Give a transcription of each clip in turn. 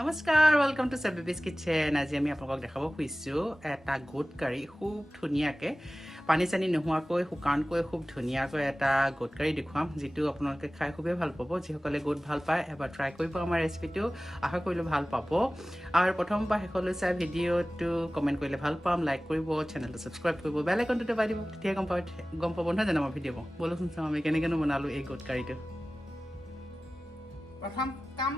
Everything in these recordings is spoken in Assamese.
নমস্কাৰ ওয়েলকাম টু সেবিবিস কিচেন আজি আমি আপোনাক দেখাব খুজিছো এটা গোট কাৰি খুব ধুনিয়াকে পানী চানি নোহোৱাকৈ শুকানকৈ খুব ধুনিয়াকৈ এটা গোট কাৰি দেখুৱাম যেটো আপোনালোকে খাই খুবেই ভাল পাব যিসকলে গোট ভাল পায় এবাৰ ট্ৰাই কৰিব আমাৰ ৰেচিপিটো আশা কৰিলে ভাল পাব আৰু প্ৰথম বা শেষলৈ চাই ভিডিঅটো কমেন্ট কৰিলে ভাল পাম লাইক কৰিব চেনেলটো সাবস্ক্ৰাইব কৰিব বেল আইকনটো দবাই দিব তেতিয়া গম পাব নহয় জানো আমাৰ ভিডিঅ' বলচোন চাওঁ আমি কেনেকৈ বনালো এই গোট কাৰিটো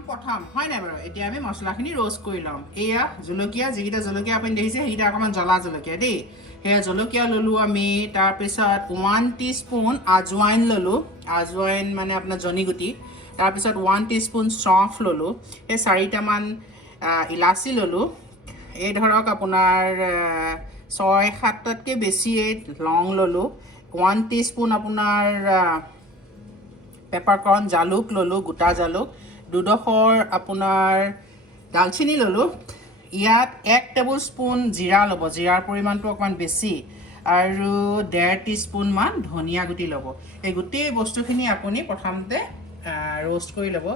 প্ৰথম হয় না বাৰু এতিয়া আমি মছলাখিনি ৰোস্ট কৰি লম এয়া জলকীয়া যিটা জলকীয়া আপুনি দেখিছে সেইটা অকমান জ্বলা জলকীয়া দেই হেয়া জলকীয়া ললো আমি তাৰ পিছত 1 টিস্পুন আজওয়াইন ললো আজওয়াইন মানে আপোনাৰ জনিগুটি তাৰ পিছত 1 টিস্পুন সফ ললো এই 4টা মান ইলাচি ললো এই ধৰক আপোনাৰ 6-7টাতকৈ বেছি লং ললো 1 টিস্পুন আপোনাৰ পেপাৰকৰ্ন জালুক ললো গোটা জালুক দুডোখৰ আপোনাৰ দালচিনি ললো ইয়াত 1 টেবুলস্পুন জিৰা লব জিৰাৰ পৰিমাণটো অকমান বেছি আৰু 1.5 টিস্পুন মান ধনিয়া গুটি লব এই গুটি বস্তুখিনি আপুনি প্ৰথমতে ৰোস্ট কৰি লব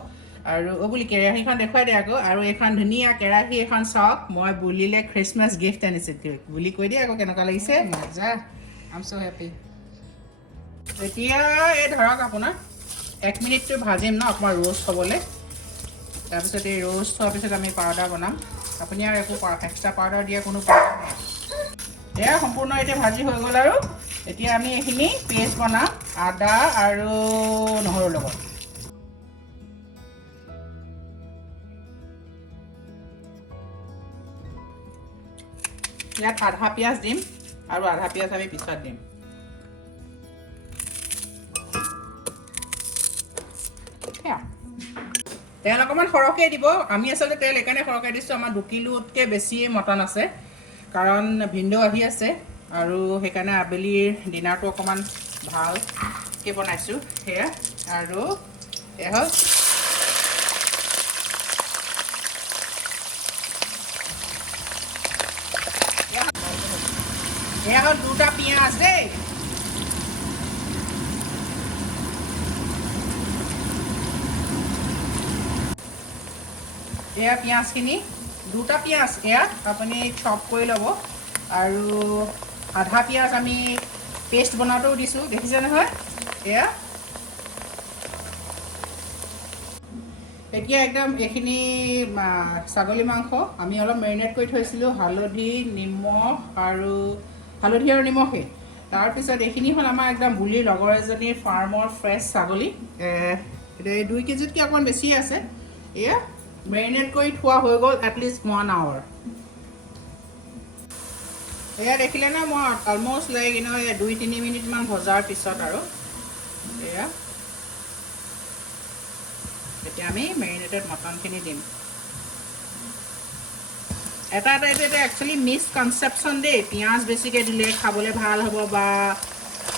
আৰু ওবুলি কেৰাহীখন দেখুৱাই দে আকৌ আৰু এখন ধুনিয়া কেৰাহী এখন চাওক মই বুলিলে ক্ৰিসমাস গিফট আনিছে বুলি কৈ দিয়ে আকৌ কেনেকুৱা লাগিছে মজা আই এম সো হ্যাপি এতিয়া এই ধৰক আপোনাৰ 1 মিনিট তো ভাজিম না অকমান ৰোস্ট হবলে তাৰপিছত এই ৰোস্ট হোৱাৰ পিছত আমি পাউডাৰ বনাম আপুনি আৰু একো এক্সট্ৰা পাউডাৰ দিয়া কোনো প্ৰয়োজন নাই এয়া সম্পূৰ্ণ এতিয়া ভাজি হৈ গ'ল আৰু এতিয়া আমি এইখিনি পেষ্ট বনাম আদা আৰু নহৰুৰ লগত ইয়াত আধা পিয়াজ দিম আৰু আধা পিয়াজ আমি পিছত দিম তেল অকমান সৰহকে দিব আমি আসলে তেল একানে সৰহকে দিছো আমাৰ 2 কিলোতকে বেছি মটন আছে কাৰণ ভিন্ডো আহি আছে আৰু হেকানে আবেলিৰ ডিনাৰটো অকমান ভালকে বনাইছো হেয়া আৰু ehol দুটা পিয়াজ দেই এয়া পিয়াজখিনি দুটা পিয়াজ এয়া আপুনি চপ কৰি ল'ব আৰু আধা পিয়াজ আমি পেষ্ট বনাওঁতেও দিছোঁ দেখিছে নহয় এয়া এতিয়া একদম এইখিনি ছাগলী মাংস আমি অলপ মেৰিনেট কৰি থৈছিলোঁ হালধি আৰু নিমখে তাৰপিছত এইখিনি হ'ল আমাৰ একদম বুলিৰ লগৰ এজনীৰ ফাৰ্মৰ ফ্ৰেছ ছাগলী 2 কেজিতকৈ অকণমান বেছি আছে এয়া মেৰিনেট কৰি থোৱা হৈ গ'ল এটলিষ্ট 1 আৱাৰ এয়া দেখিলে না মই অলমোষ্ট লাইক 2-3 মিনিট মান ভজাৰ পিছত আৰু এয়া এতিয়া আমি মেৰিনেটেড মটনখিনি দিম এটা একচুৱেলি মিসকনচেপশ্যন দেই পিঁয়াজ বেছিকৈ দিলে খাবলৈ ভাল হ'ব বা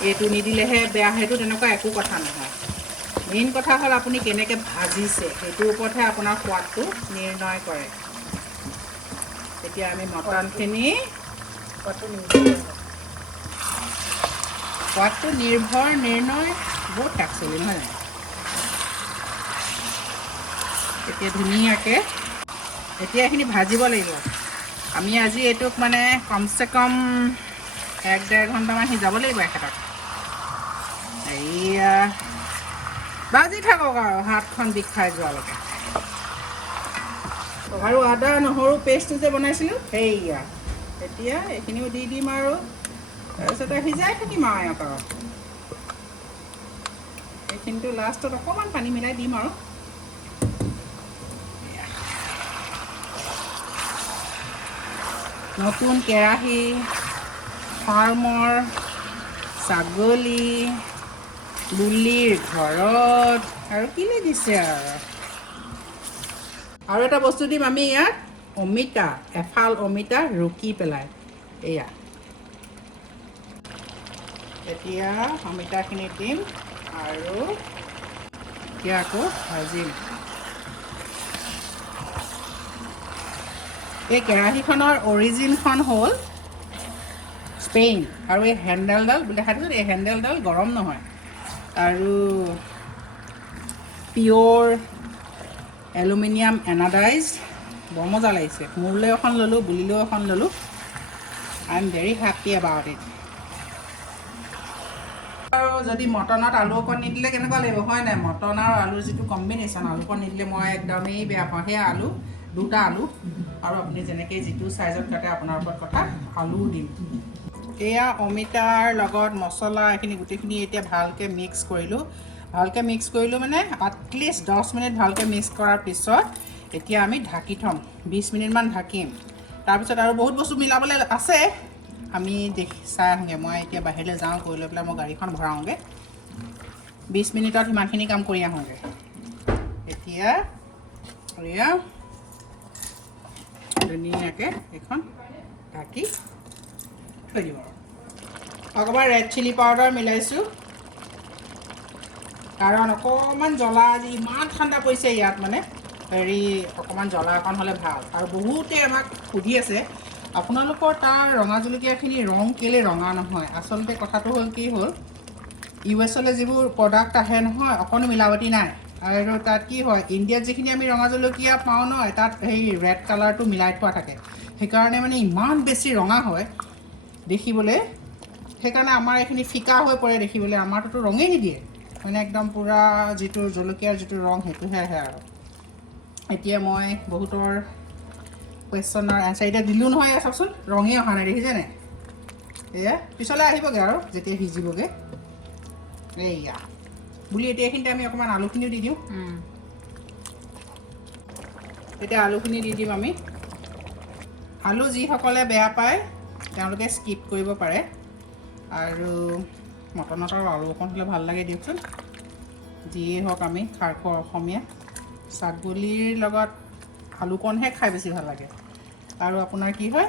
এইটো নিদিলেহে বেয়া সেইটো তেনেকুৱা একো কথা নহয় মেইন কথা হ'ল আপুনি কেনেকৈ ভাজিছে সেইটোৰ ওপৰতহে আপোনাৰ সোৱাদটো নিৰ্ণয় কৰে এতিয়া আমি মটনখিনি সোৱাদটো নিৰ্ণয় বহুত একচুৱেলি নহয় এতিয়া ধুনীয়াকৈ এতিয়া এইখিনি ভাজিব লাগিব আমি আজি এইটোক মানে কমচে কম 1-1.5 ঘণ্টামান সিজাব লাগিব এখেতক এয়া ভাজি থাকক আৰু হাতখন বিষাই যোৱালৈকে আৰু আদা নহৰু পেষ্টটো যে বনাইছিলোঁ সেয়া এতিয়া এইখিনিও দি দিম আৰু তাৰপিছতে সিজাই থাকিম আৰু ইহঁতক এইখিনিতো লাষ্টত অকণমান পানী মিলাই দিম আৰু নতুন কেৰাহী ফাৰ্মৰ ছাগলী বুলিৰ ঘৰত আৰু কিনে দিছে আৰু এটা বস্তু দিম আমি ইয়াত অমিতা এফাল অমিতা ৰুকি পেলাই এয়া এতিয়া অমিতাখিনি দিম আৰু এতিয়া আকৌ ভাজিম এই কেৰাহীখনৰ অৰিজিনখন হ'ল স্পেইন আৰু এই হেণ্ডেলডাল দেখাইছোঁ এই হেণ্ডেলডাল গৰম নহয় আৰু পিয়'ৰ এলুমিনিয়াম এনাডাইজ বৰ মজা লাগিছে মোৰলৈ এখন ল'লোঁ বুলিলেও এখন ল'লোঁ I am very happy about it আৰু যদি মটনত আলু অকণ নিদিলে কেনেকুৱা লাগিব হয় নাই মটন আৰু আলুৰ যিটো কম্বিনেশ্যন আলু অকণ নিদিলে মই একদমেই বেয়া পাওঁ সেয়া আলু দুটা আলু আৰু আপুনি যেনেকৈ যিটো চাইজত কাটে আপোনাৰ ওপৰত কথা আলুও দিম এয়া অমিতাৰ লগত মছলা এইখিনি গোটেইখিনি এতিয়া ভালকৈ মিক্স কৰিলোঁ মানে এটলিষ্ট 10 মিনিট ভালকৈ মিক্স কৰাৰ পিছত এতিয়া আমি ঢাকি থ'ম 20 মিনিটমান ঢাকিম তাৰপিছত আৰু বহুত বস্তু মিলাবলৈ আছে আমি চাই আহোঁগৈ মই এতিয়া বাহিৰলৈ যাওঁ গৈ লৈ পেলাই মই গাড়ীখন ভৰাওঁগৈ 20 মিনিটত সিমানখিনি কাম কৰি আহোঁগৈ এতিয়া এয়া ধুনীয়াকৈ এইখন ঢাকি থৈ দিব অকণমান ৰেড চিলি পাউডাৰ মিলাইছোঁ কাৰণ অকণমান জ্বলা আজি ইমান ঠাণ্ডা পৰিছে ইয়াত মানে হেৰি অকণমান জ্বলা অকণ হ'লে ভাল আৰু বহুতে আমাক সুধি আছে আপোনালোকৰ তাৰ ৰঙা জলকীয়াখিনি ৰং কেলৈ ৰঙা নহয় আচলতে কথাটো হ'ল কি হ'ল US-লৈ যিবোৰ প্ৰডাক্ট আহে নহয় অকণো মিলাৱটি নাই আৰু তাত কি হয় ইণ্ডিয়াত যিখিনি আমি ৰঙা জলকীয়া পাওঁ নহয় তাত সেই ৰেড কালাৰটো মিলাই থোৱা থাকে সেইকাৰণে মানে ইমান বেছি ৰঙা হয় দেখিবলৈ সেইকাৰণে আমাৰ এইখিনি ফিকা হৈ পৰে দেখিবলৈ আমাৰটোতো ৰঙেই নিদিয়ে মানে একদম পূৰা যিটো জলকীয়াৰ যিটো ৰং সেইটোহে আহে আৰু এতিয়া মই বহুতৰ কুৱেশ্যনৰ এনচাৰ এতিয়া দিলোঁ নহয় এয়া চাওকচোন ৰঙেই অহা নাই দেখিছেনে এয়া পিছলৈ আহিবগৈ আৰু যেতিয়া সিজিবগৈ এইয়া বুলি এতিয়া এইখিনিতে আমি অকণমান আলুখিনিও দি দিওঁ এতিয়া আলুখিনি দি দিম আমি আলু যিসকলে বেয়া পায় তেওঁলোকে স্কিপ কৰিব পাৰে আৰু মটনত আৰু আলু অকণ হ'লে ভাল লাগে দিয়কচোন যিয়ে হওক আমি খাৰখোৱা অসমীয়া ছাগলীৰ লগত আলুকণহে খাই বেছি ভাল লাগে আৰু আপোনাৰ কি হয়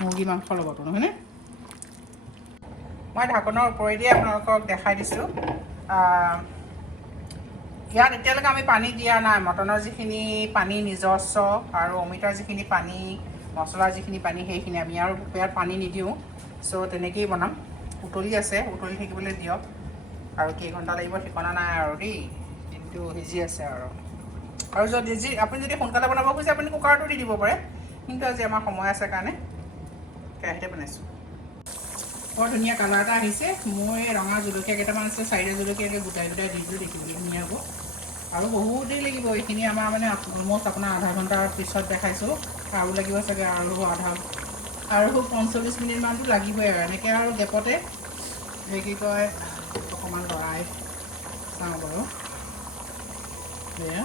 মুৰ্গী মাংসৰ লগতো নহয়নে মই ঢাকনৰ ওপৰেদি আপোনালোকক দেখাই দিছোঁ ইয়াত এতিয়ালৈকে আমি পানী দিয়া নাই মটনৰ যিখিনি পানী নিজস্ব আৰু অমিতাৰ যিখিনি পানী মছলাৰ যিখিনি পানী সেইখিনি আমি আৰু ইয়াত পানী নিদিওঁ চ' তেনেকৈয়ে বনাম উতলি আছে উতলি থাকিবলৈ দিয়ক আৰু কেইঘণ্টা লাগিব ঠিকনা নাই আৰু দেই কিন্তু সিজি আছে আৰু যদি আপুনি যদি সোনকালে বনাব খুজিছে আপুনি কুকাৰটো দি দিব পাৰে কিন্তু আজি আমাৰ সময় আছে কাৰণে কেৰাহীতে বনাইছোঁ বৰ ধুনীয়া কালাৰ এটা আহিছে মোৰ এই ৰঙা জলকীয়া কেইটামান আছে 4টা জলকীয়াকৈ গোটাই দি দিলোঁ দেখিবলৈ ধুনীয়া হ'ব আৰু বহুত দেৰি লাগিব এইখিনি আমাৰ মানে অলম'ষ্ট আপোনাৰ আধা ঘণ্টাৰ পিছত দেখাইছোঁ আৰু লাগিব চাগে আৰু 45 মিনিটমানটো লাগিবই আৰু এনেকৈ আৰু গেপতে সেই কি কয় অকণমান লৰাই চাওঁ বাৰু এয়া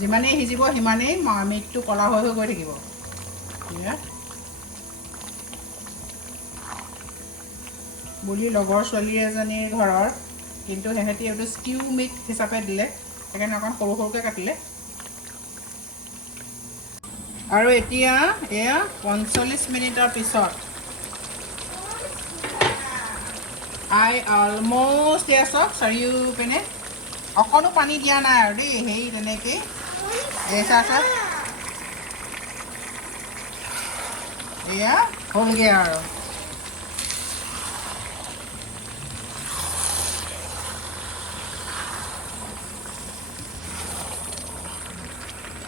যিমানেই সিজিব সিমানেই মিটটো ক'লা হৈ গৈ থাকিব এয়া বুলি লগৰ ছোৱালী এজনীৰ ঘৰৰ কিন্তু সিহঁতি এইটো ষ্টিউ মিট হিচাপে দিলে সেইকাৰণে অকণ সৰু সৰুকৈ কাটিলে আৰু এতিয়া এয়া 45 মিনিটৰ পিছত আই অলম'ষ্ট এয়া চাওক চাৰিওপিনে অকণো পানী দিয়া নাই আৰু দেই সেই তেনেকেই চাওক এয়া হ'লগৈ আৰু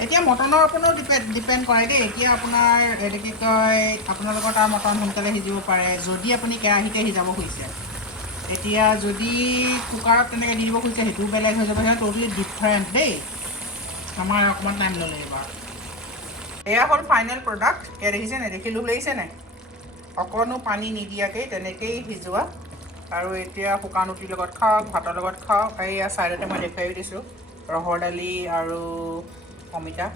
এতিয়া মটনৰ ওপৰতো ডিপেণ্ড কৰে দেই এতিয়া আপোনাৰ এইটো কি কয় আপোনালোকৰ তাৰ মটন সোনকালে সিজিব পাৰে যদি আপুনি কেৰাহীতে সিজাব খুজিছে এতিয়া যদি কুকাৰত তেনেকৈ দি দিব খুজিছে সেইটোও বেলেগ হৈ যাব সেইটো ট'টেলি ডিফাৰেণ্ট দেই আমাৰ অকণমান টাইম ল'লে এইবাৰ এয়া হ'ল ফাইনেল প্ৰডাক্ট এয়া দেখিছে নাই দেখি লোভ লাগিছে নাই অকণো পানী নিদিয়াকৈ তেনেকৈয়ে সিজোৱা আৰু এতিয়া শুকান ৰুটিৰ লগত খাওক ভাতৰ লগত খাওক এয়া ছাইডতে মই দেখুৱাই দিছোঁ ৰহৰ দালি আৰু অমিতা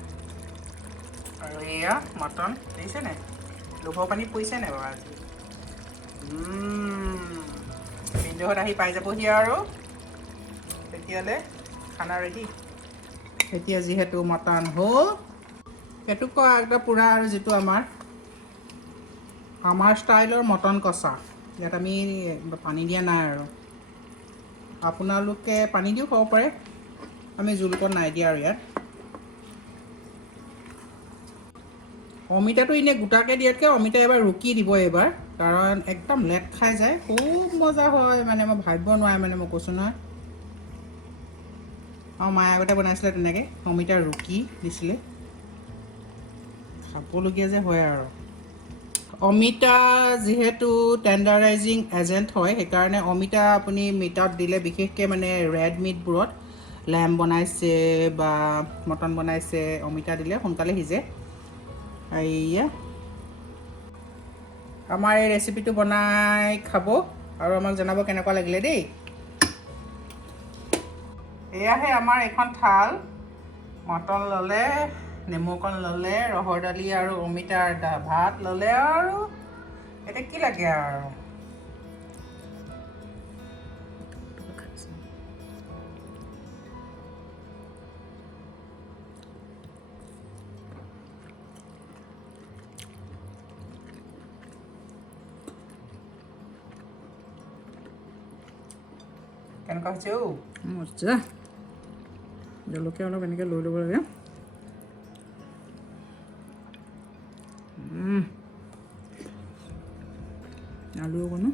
আৰু এয়া মটন দেখিছে নাই লোভৰ পানী পৰিছে নাই বাৰু আজি ভিডিঅ'ত আহি পাই যাবহি আৰু তেতিয়ালৈ খানা ৰেডি এতিয়া যিহেতু মটন হ'ল সেইটো কোৱা একদম পূৰা আৰু যিটো আমাৰ ষ্টাইলৰ মটন কষা ইয়াত আমি পানী দিয়া নাই আৰু আপোনালোকে পানী দিও খাব পাৰে আমি জোলকণ নাই দিয়া আৰু ইয়াত অমিতাটো এনেই গোটাকৈ দিয়াতকৈ অমিতা এবাৰ ৰুকি দিব এইবাৰ কাৰণ একদম লেট খাই যায় খুব মজা হয় মানে মই ভাবিব নোৱাৰে মানে মই কৈছোঁ নহয় আৰু মায়ে আগতে বনাইছিলে তেনেকৈ অমিতা ৰুকি দিছিলে খাবলগীয়া যে হয় আৰু অমিতা যিহেতু টেণ্ডাৰাইজিং এজেণ্ট হয় সেইকাৰণে অমিতা আপুনি মিটত দিলে বিশেষকৈ মানে ৰেড মিটবোৰত লেম্ব বনাইছে বা মটন বনাইছে অমিতা দিলে সোনকালে সিজে এয়া আমাৰ এই ৰেচিপিটো বনাই খাব আৰু আমাক জনাব কেনেকুৱা লাগিলে দেই এয়াহে আমাৰ এখন থাল মটন ল'লে নেমু অকণ ল'লে ৰহৰ দালি আৰু অমিতাৰ ভাত ল'লে আৰু এতিয়া কি লাগে আৰু কেনেকুৱা হৈছে মজা জলকীয়া অলপ এনেকৈ লৈ ল'ব লাগে আলু অকণো